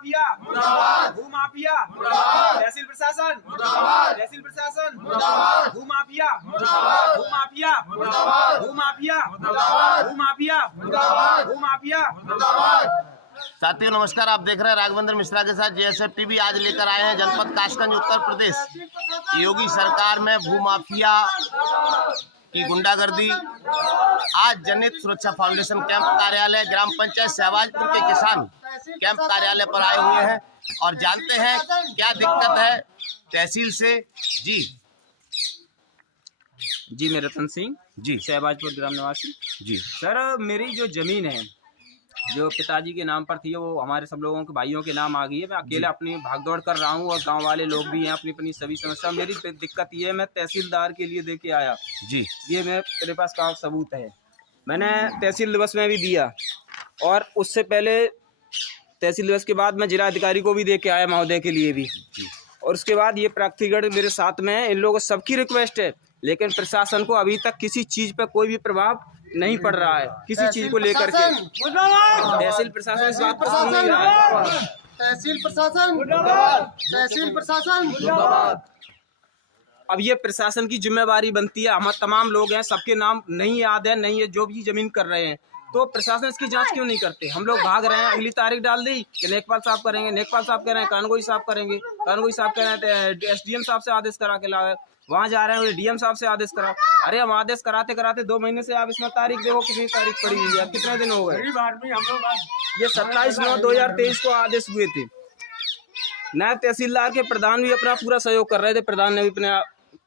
भूमाफिया, भूमाफिया, तहसील प्रशासन, तहसील प्रशासन, भूमाफिया, भूमाफिया, भूमाफिया, भूमाफिया, भूमाफिया। साथियों नमस्कार, आप देख रहे हैं राघवेंद्र मिश्रा के साथ JSF टीवी। आज लेकर आए हैं जनपद कासगंज उत्तर प्रदेश। योगी सरकार में भूमाफिया की गुंडागर्दी। आज जनहित सुरक्षा फाउंडेशन कैंप कार्यालय ग्राम पंचायत शहबाजपुर के किसान कैंप कार्यालय पर आए हुए हैं और जानते हैं क्या दिक्कत है तहसील से। जी मैं रतन सिंह जी शहबाजपुर ग्राम निवासी। जी सर मेरी जो जमीन है जो पिताजी के नाम पर थी वो हमारे सब लोगों के भाइयों के नाम आ गई है। मैं अकेले अपनी भागदौड़ कर रहा हूँ और गांव वाले लोग भी हैं, अपनी अपनी सभी समस्या। मेरी दिक्कत ये है, मैं तहसीलदार के लिए दे के आया जी ये मेरे पास का सबूत है। मैंने तहसील दिवस में भी दिया और उससे पहले तहसील दिवस के बाद मैं जिला अधिकारी को भी दे के आया, महोदय के लिए भी। और उसके बाद ये प्राप्तिगढ़ मेरे साथ में है। इन लोगों सबकी रिक्वेस्ट है, लेकिन प्रशासन को अभी तक किसी चीज पर कोई भी प्रभाव नहीं पड़ रहा है, किसी चीज को लेकर के। तहसील प्रशासन इस बात पर सुन नहीं रहा है। तहसील प्रशासन, तहसील प्रशासन। अब ये प्रशासन की जिम्मेवारी बनती है। हम तमाम लोग हैं, सबके नाम नहीं याद है, नहीं है जो भी जमीन कर रहे हैं, तो प्रशासन इसकी जांच क्यों नहीं करते? हम लोग भाग रहे हैं, अगली तारीख डाल दी कि नेकपाल साहब करेंगे, नेकपाल साहब कह रहे हैं कानगोई साहब करेंगे, कानगोई साहब कह रहे हैं SDM साहब से आदेश करा के लाए। वहाँ जा रहे हैं DM साहब से आदेश करा। अरे हम आदेश कराते कराते 2 महीने से, आप इसमें तारीख देखो कितनी तारीख पड़ी हुई है, कितने दिन हो गए। ये 27/9/2023 को आदेश हुए थे। नायब तहसीलदार के प्रधान भी अपना पूरा सहयोग कर रहे थे, प्रधान ने भी अपने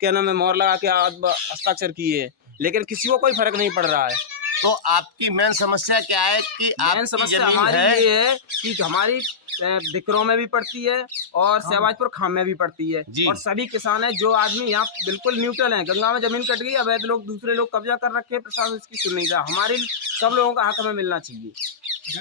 क्या नाम है मोहर लगा के हस्ताक्षर किए, लेकिन किसी को कोई फर्क नहीं पड़ रहा है। तो आपकी मेन समस्या क्या है कि मेन समस्या हमारी ये है कि हमारी दिकरों में भी पड़ती है और शहबाजपुर खाम में भी पड़ती है। और सभी किसान है, जो आदमी यहाँ बिल्कुल न्यूट्रल हैं। गंगा में जमीन कट गई, अवैध लोग दूसरे लोग कब्जा कर रखे, प्रशासन इसकी सुन नहीं रहा। हमारी सब लोगों का हक हमें मिलना चाहिए।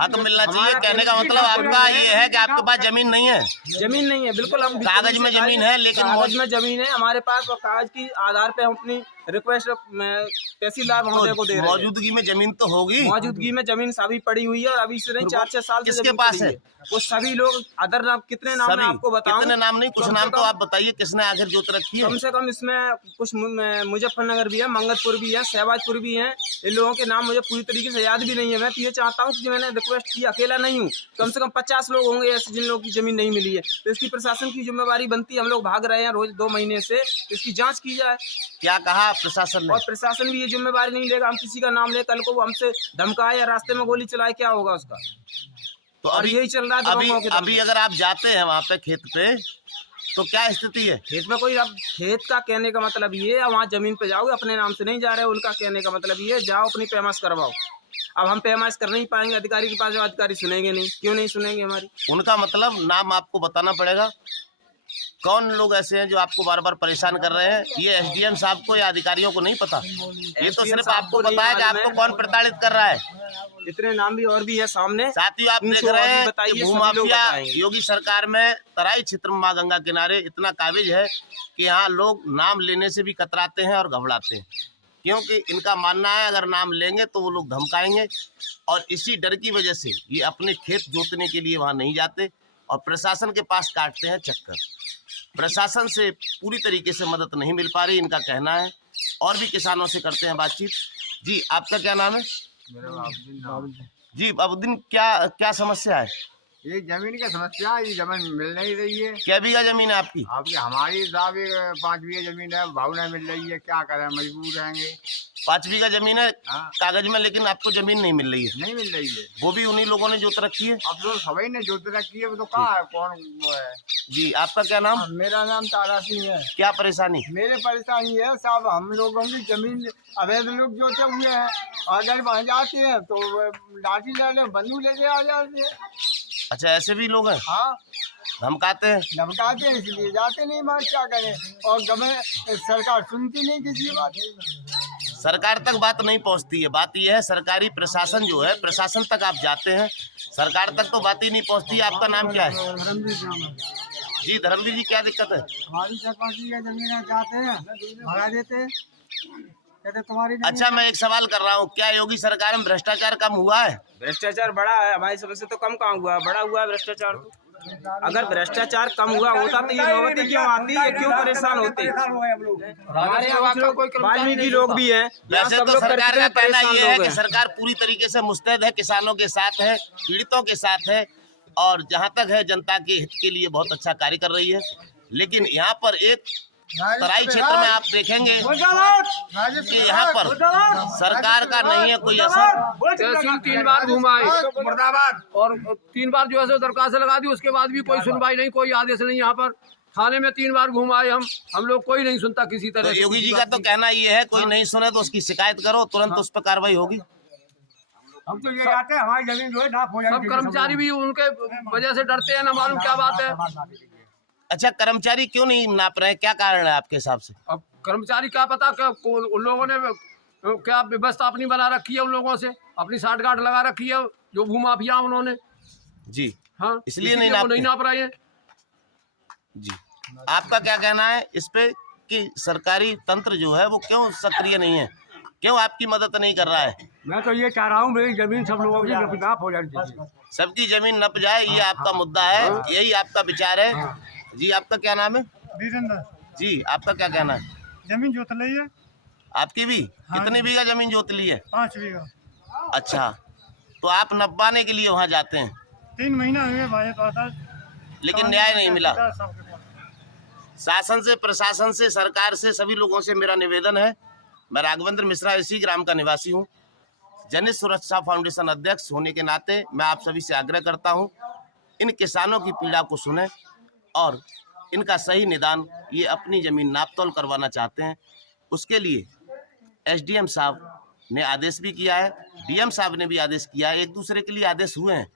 हक मिलना चाहिए कहने का मतलब आपका ये है कि आपके पास जमीन नहीं है? जमीन नहीं है बिल्कुल। हम कागज में जमीन है, लेकिन कागज में जमीन है हमारे पास, और कागज की आधार पे हम अपनी रिक्वेस्ट तहसीलदार महोदय को दे रहे हैं। मौजूदगी में जमीन तो होगी, मौजूदगी में जमीन सभी पड़ी हुई है और अभी से नहीं 4-6 साल से किसके पास है? वो सभी लोग अदर नाम, कितने नाम मैं आपको बताऊं? कितने नाम नहीं, कुछ नाम तो आप बताइए, किसने आखिर जोत रखी है? कम से कम इसमें कुछ मुजफ्फरनगर भी है, मंगतपुर भी है, शहबाजपुर भी है। इन लोगों के नाम मुझे पूरी तरीके से याद भी नहीं है। मैं तो ये चाहता हूँ कि मैंने रिक्वेस्ट की, अकेला नहीं हूँ, कम से कम 50 लोग होंगे ऐसे जिन लोगों की जमीन नहीं मिली है। तो इसकी प्रशासन की जिम्मेवारी बनती है। हम लोग भाग रहे हैं रोज 2 महीने से, इसकी जाँच की जाए। क्या कहा प्रशासन ने? और प्रशासन भी ये जिम्मेवारी नहीं लेगा। हम किसी का नाम ले, कल को वो हमसे धमकाए या रास्ते में गोली चलाए, क्या होगा उसका? तो और यही चल रहा है। अभी अगर आप जाते हैं वहाँ पे खेत पे, तो क्या स्थिति है खेत में? कोई अब खेत का कहने का मतलब ये है, वहाँ जमीन पे जाओगे, अपने नाम से नहीं जा रहे। उनका कहने का मतलब ये है, जाओ अपनी पैमाइश करवाओ। अब हम पैमाइश कर नहीं पाएंगे अधिकारी के पास, जो अधिकारी सुनेंगे नहीं। क्यों नहीं सुनेंगे हमारी? उनका मतलब नाम आपको बताना पड़ेगा। कौन लोग ऐसे हैं जो आपको बार बार परेशान कर रहे हैं? ये SDM साहब को या अधिकारियों को नहीं पता? ये तो सिर्फ आपको पता है कि आपको कौन प्रताड़ित कर रहा है। इतने नाम भी और भी है सामने। साथियों आप देख रहे हैं कि भूमाफिया योगी सरकार में तराई क्षेत्र में माँ गंगा किनारे इतना काबिज है कि यहाँ लोग नाम लेने से भी कतराते हैं और घबराते हैं, क्योंकि इनका मानना है अगर नाम लेंगे तो वो लोग धमकाएंगे। और इसी डर की वजह से ये अपने खेत जोतने के लिए वहाँ नहीं जाते और प्रशासन के पास काटते हैं चक्कर। प्रशासन से पूरी तरीके से मदद नहीं मिल पा रही, इनका कहना है। और भी किसानों से करते हैं बातचीत। जी आपका क्या नाम है? जी अबुद्दीन, क्या समस्या है? ये जमीन की समस्या, ये जमीन मिल नहीं रही है। क्या बीघा जमीन है आपकी? हमारी साहब 5 बीघा जमीन है, भाव नहीं मिल रही है, क्या करें, मजबूर रहेंगे। 5 बीघा जमीन है हाँ। कागज में, लेकिन आपको जमीन नहीं मिल रही है? नहीं मिल रही है। वो भी उन्हीं लोगों ने जोत रखी है? अब तो सभी ने जोत रखी है, वो तो कहाँ है, कौन वो है? जी आपका क्या नाम? मेरा नाम तारा सिंह है। क्या परेशानी? मेरे परेशानी है साहब, हम लोगों की जमीन अवैध लोग जोते हुए हैं। अगर वहाँ जाते हैं तो लाठी ले ले, बंदूक लेके आ जाते हैं। अच्छा ऐसे भी लोग हैं? हाँ धमकाते हैं? धमकाते हैं, इसलिए जाते नहीं। मार क्या करें, और सरकार सुनती नहीं किसी बात। सरकार तक बात नहीं पहुंचती है। बात यह है सरकारी प्रशासन जो है, प्रशासन तक आप जाते हैं, सरकार तक तो बात ही नहीं पहुंचती। आपका नाम क्या है? जी धर्मवीर जी, क्या दिक्कत है? हमारी सरपंच की जमीन चाहते हैं, भगा देते हैं। कहते तुम्हारी अच्छा, मैं एक सवाल कर रहा हूँ, क्या योगी सरकार में भ्रष्टाचार कम हुआ है? भ्रष्टाचार बढ़ा है, हमारी समझ से तो कम कहाँ हुआ, बड़ा हुआ है भ्रष्टाचार। तो अगर भ्रष्टाचार कम हुआ होता तो ये नौबतें क्यों आती, ये क्यों परेशान होते? हमारे यहाँ कुछ वाल्मीकि लोग भी हैं, यहाँ वैसे सब तो लोग सरकार का कहना परेशान ये है लोग कि हैं। सरकार पूरी तरीके से मुस्तैद है, किसानों के साथ है, पीड़ितों के साथ है, और जहां तक है जनता के हित के लिए बहुत अच्छा कार्य कर रही है। लेकिन यहाँ पर एक तराई क्षेत्र में आप देखेंगे कि यहाँ पर सरकार का नहीं है कोई असर। तहसील 3 बार घुमाए और 3 बार जो है दरखास्त लगा दी, उसके बाद भी कोई सुनवाई नहीं, कोई आदेश नहीं। यहाँ पर थाने में 3 बार घुमाए हम लोग, कोई नहीं सुनता किसी तरह तो से। योगी जी का तो कहना ये है, कोई नहीं सुने तो उसकी शिकायत करो, तुरंत उस पर कार्रवाई होगी। हम तो ये चाहते हैं हमारी जमीन जो है नाप हो जाए। सब कर्मचारी भी उनके वजह से डरते हैं, ना मालूम क्या बात है। अच्छा, कर्मचारी क्यों नहीं नाप रहे हैं, क्या कारण है आपके हिसाब से? अब कर्मचारी क्या पता, क्या उन लोगों ने क्या व्यवस्था अपनी बना रखी है, उन लोगों से अपनी साठगांठ लगा रखी है जो भूमाफिया उन्होंने। जी हाँ, इसलिए नहीं वो नहीं नाप रहे हैं। जी, आपका क्या कहना है इस पे कि सरकारी तंत्र जो है वो क्यों सक्रिय नहीं है, क्यों आपकी मदद नहीं कर रहा है? मैं तो ये चाह रहा हूँ मेरी जमीन सब लोगों की नाप हो जानी चाहिए। सबकी जमीन नप जाए, ये आपका मुद्दा है, यही आपका विचार है। जी, आपका क्या नाम है? वीरेंद्र। जी, आपका क्या कहना है? जमीन जोत ली है। आपकी भी? कितनी बीघा जमीन जोत ली है? 5 बीघा। अच्छा, तो आप नपवाने के लिए वहाँ जाते हैं? 3 महीना हुए भाई, लेकिन न्याय नहीं मिला। शासन से, प्रशासन से, सरकार से, सभी लोगों से मेरा निवेदन है। मैं राघवेंद्र मिश्रा इसी ग्राम का निवासी हूँ, जनित सुरक्षा फाउंडेशन अध्यक्ष होने के नाते मैं आप सभी से आग्रह करता हूँ, इन किसानों की पीड़ा को सुने और इनका सही निदान। ये अपनी जमीन नापतोल करवाना चाहते हैं, उसके लिए एसडीएम साहब ने आदेश भी किया है, डीएम साहब ने भी आदेश किया है, एक दूसरे के लिए आदेश हुए हैं,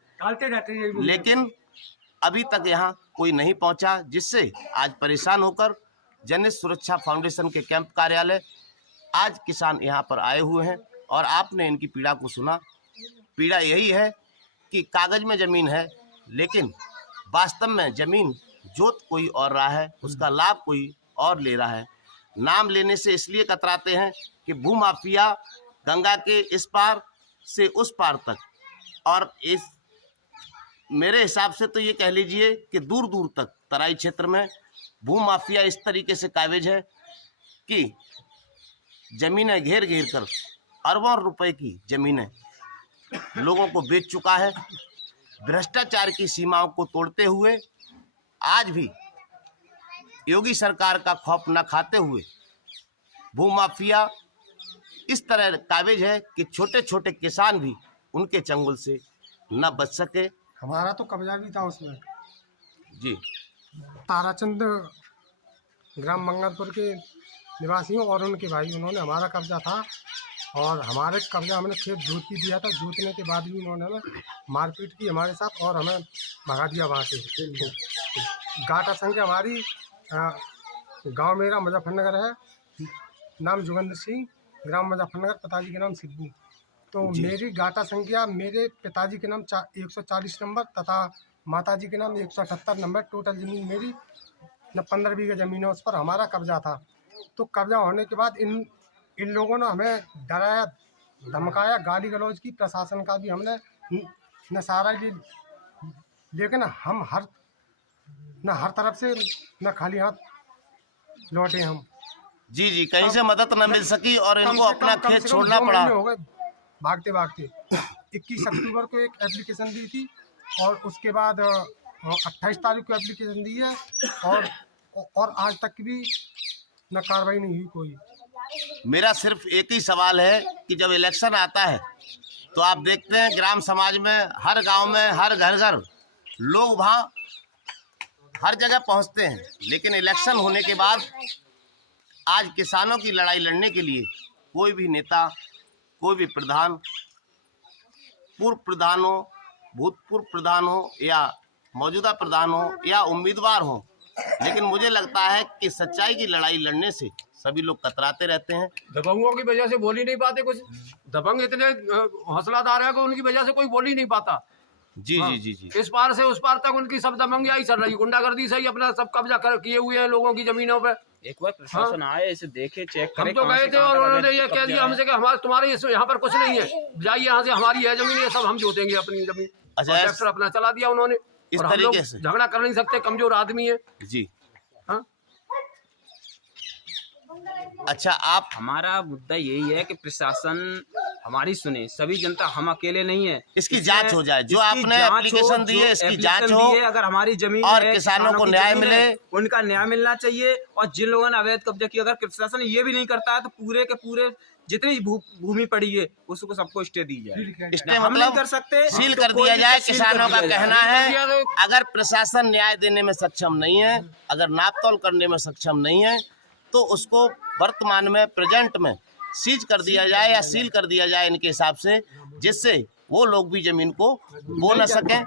लेकिन अभी तक यहाँ कोई नहीं पहुँचा, जिससे आज परेशान होकर जनित सुरक्षा फाउंडेशन के कैंप कार्यालय आज किसान यहाँ पर आए हुए हैं और आपने इनकी पीड़ा को सुना। पीड़ा यही है कि कागज में ज़मीन है, लेकिन वास्तव में ज़मीन जोत कोई और रहा है, उसका लाभ कोई और ले रहा है। नाम लेने से इसलिए कतराते हैं कि भूमाफिया गंगा के इस पार से उस पार तक, और इस मेरे हिसाब से तो ये कह लीजिए कि दूर दूर तक तराई क्षेत्र में भूमाफिया इस तरीके से काबिज है कि जमीनें घेर घेर कर अरबों रुपए की जमीनें लोगों को बेच चुका है। भ्रष्टाचार की सीमाओं को तोड़ते हुए आज भी योगी सरकार का खौफ न खाते हुए भूमाफिया इस तरह काबिज है कि छोटे छोटे किसान भी उनके चंगुल से न बच सके। हमारा तो कब्जा भी था उसमें। जी, ताराचंद ग्राम मंगलपुर के निवासियों और उनके भाई, उन्होंने हमारा कब्जा था और हमारे कब्जा हमने खेत जोत भी दिया था। जोतने के बाद भी उन्होंने हमें मारपीट की हमारे साथ और हमें भगा दिया वहाँ से। गाटा संख्या हमारी गांव मेरा मुजफ्फरनगर है, नाम जोगेंद्र सिंह, ग्राम मुजफ्फरनगर, पिताजी के नाम सिद्धू। तो मेरी गाटा संख्या मेरे पिताजी के नाम 140 नंबर तथा माताजी के नाम 178 नंबर। टोटल ज़मीन मेरी 15 बीघा ज़मीन है, उस पर हमारा कब्जा था। तो कब्जा होने के बाद इन लोगों ने हमें डराया, धमकाया, गाली गलौज की, प्रशासन का भी हमने नसारा ली, लेकिन हम हर तरफ से न खाली हाथ लौटे हम। जी जी, कहीं से मदद न मिल सकी और इनको अपना खेत छोड़ना पड़ा। भागते भागते 21 अक्टूबर को एक एप्लीकेशन दी थी और उसके बाद 28 तारीख को एप्लीकेशन दी है और आज तक भी न कार्रवाई नहीं हुई कोई। मेरा सिर्फ एक ही सवाल है कि जब इलेक्शन आता है तो आप देखते हैं ग्राम समाज में, हर गांव में, हर घर घर लोग वहाँ हर जगह पहुँचते हैं, लेकिन इलेक्शन होने के बाद आज किसानों की लड़ाई लड़ने के लिए कोई भी नेता, कोई भी प्रधान, पूर्व प्रधान हो, भूतपूर्व प्रधान हो या मौजूदा प्रधान हो या उम्मीदवार हो, लेकिन मुझे लगता है कि सच्चाई की लड़ाई लड़ने से सभी लोग कतराते रहते हैं। दबंगों की वजह से बोल ही नहीं पाते कुछ। दबंग इतने हौसलादार है कि उनकी वजह से कोई बोल ही नहीं पाता। जी हाँ, जी जी जी, इस पार से उस पार तक उनकी सब दबंगियां ही चल रही, गुंडागर्दी से ही अपना सब कब्जा किए हुए हैं लोगों की जमीनों पे। एक बार प्रशासन आए, इसे देखे, चेक करे। हम तो गए थे और उन्होंने ये कह दिया हमसे कि हमारे तुम्हारे यहाँ पर कुछ नहीं है, जाइए यहाँ से, हमारी है जमीन, ये सब हम जोतेंगे अपनी जमीन। अच्छा, और ट्रैक्टर अपना चला दिया उन्होंने। इस और हम लोग तरीके से झगड़ा कर नहीं सकते, कमजोर आदमी है। जी। हाँ? अच्छा, आप हमारा मुद्दा यही है कि प्रशासन हमारी सुने, सभी जनता, हम अकेले नहीं है। इसकी जांच हो जाए, जो आपने एप्लीकेशन दी है इसकी जांच हो, अगर हमारी जमीन और है, किसानों को की न्याय जमीन मिले, है, उनका न्याय मिलना चाहिए। और जिन लोगों ने अवैध कब्जा किया, अगर प्रशासन ये भी नहीं करता है तो पूरे के पूरे जितनी भूमि पड़ी है उसको सबको स्टे दी जाए। स्टे हम नहीं मतलब कर सकते, सील तो कर कोई दिया भी जाए। सील कर किसानों का दिया जाए। कहना है अगर प्रशासन न्याय देने में सक्षम नहीं है, अगर नापतोल करने में सक्षम नहीं है, तो उसको वर्तमान में प्रेजेंट में सीज कर दिया जाए या सील कर दिया जाए इनके हिसाब से, जिससे वो लोग भी जमीन को बो न सकें।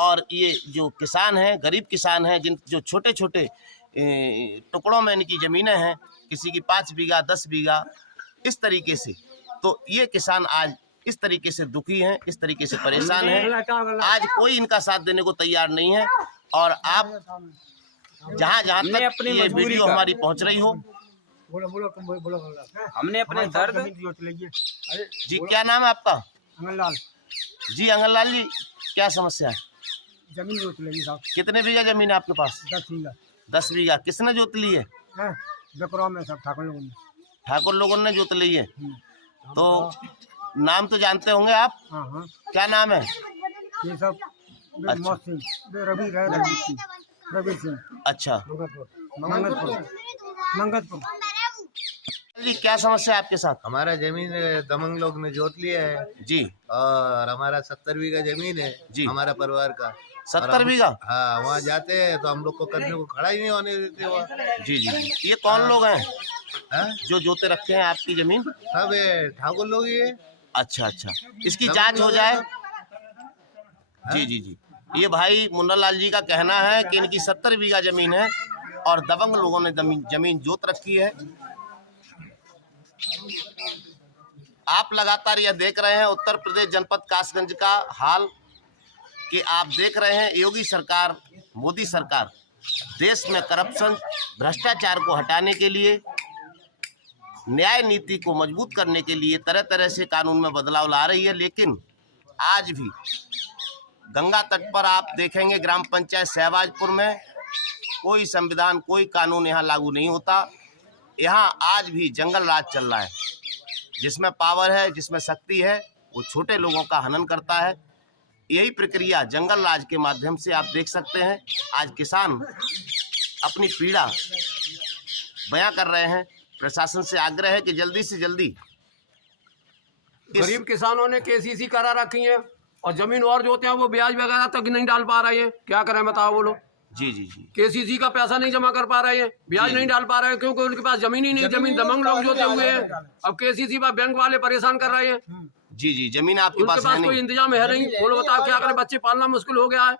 और ये जो किसान हैं, गरीब किसान हैं, जिन जो छोटे छोटे टुकड़ों में इनकी ज़मीनें हैं, किसी की 5 बीघा 10 बीघा इस तरीके से, तो ये किसान आज इस तरीके से दुखी हैं, इस तरीके से परेशान हैं। आज कोई इनका साथ देने को तैयार नहीं है। और आप जहाँ जहाँ तक अपनी ये मजबूरी वीडियो का- हमारी पहुँच रही हो, हमने अपने दर्द, जी क्या नाम है आपका? अंगनलाल, जी अंगनलाल जी, क्या समस्या है? जमीन जोत लेगी साहब, कितने बीघा जमीन है आपके पास? 10 बीघा 10 बीघा। किसने जोत ली है? है, जकरा में सब ठाकुर लोगों ने। ठाकुर लोगों ने जोत ली है। तो नाम तो जानते होंगे आप, हाँ हाँ, क्या नाम है? ये सब मौत सिंह, रवि है, रवि सिंह, अच्छा मंगतपुर। जी, क्या समस्या है आपके साथ? हमारा जमीन दमंग लोग ने जोत लिया है जी। और हमारा 70 बीघा जमीन है जी। हमारा परिवार का। 70 बीघा? हाँ, वहाँ जाते हैं तो हम लोग को करने को खड़ा ही नहीं होने देते वहाँ। जी जी जी। ये कौन लोग हैं हाँ? जो जोते रखे हैं आपकी जमीन? सब ये ठाकुर लोग ही है। अच्छा अच्छा, इसकी जांच हो जाए। जी जी जी। ये भाई मुन्ना लाल जी का कहना है कि इनकी 70 बीघा जमीन है और दबंग लोगों ने जमीन जोत रखी है। आप लगातार यह देख रहे हैं उत्तर प्रदेश जनपद कासगंज का हाल, कि आप देख रहे हैं योगी सरकार, मोदी सरकार देश में करप्शन, भ्रष्टाचार को हटाने के लिए, न्याय नीति को मजबूत करने के लिए तरह तरह से कानून में बदलाव ला रही है। लेकिन आज भी गंगा तट पर आप देखेंगे ग्राम पंचायत सहबाजपुर में कोई संविधान, कोई कानून यहाँ लागू नहीं होता। यहाँ आज भी जंगल राज चल रहा है। जिसमें पावर है, जिसमें शक्ति है, वो छोटे लोगों का हनन करता है। यही प्रक्रिया जंगल राज के माध्यम से आप देख सकते हैं। आज किसान अपनी पीड़ा बयां कर रहे हैं। प्रशासन से आग्रह है कि जल्दी से जल्दी गरीब किसानों ने केसीसी करा रखी है और जमीन और जोते हैं वो ब्याज वगैरह तक नहीं डाल पा रहे हैं। क्या करें बताओ वो लोग? जी जी जी। केसीसी का पैसा नहीं जमा कर पा रहे हैं, ब्याज नहीं डाल पा रहे हैं, क्योंकि उनके पास जमीन ही नहीं। जमीन दमंग लोग जोते हुए हैं। अब केसीसी पर बैंक वाले परेशान कर रहे हैं। जी जी, जमीन आपके उनके पास है पास कोई नहीं? इंतजाम है नहीं। वो लोग बताओ क्या करें, बच्चे पालना मुश्किल हो गया है।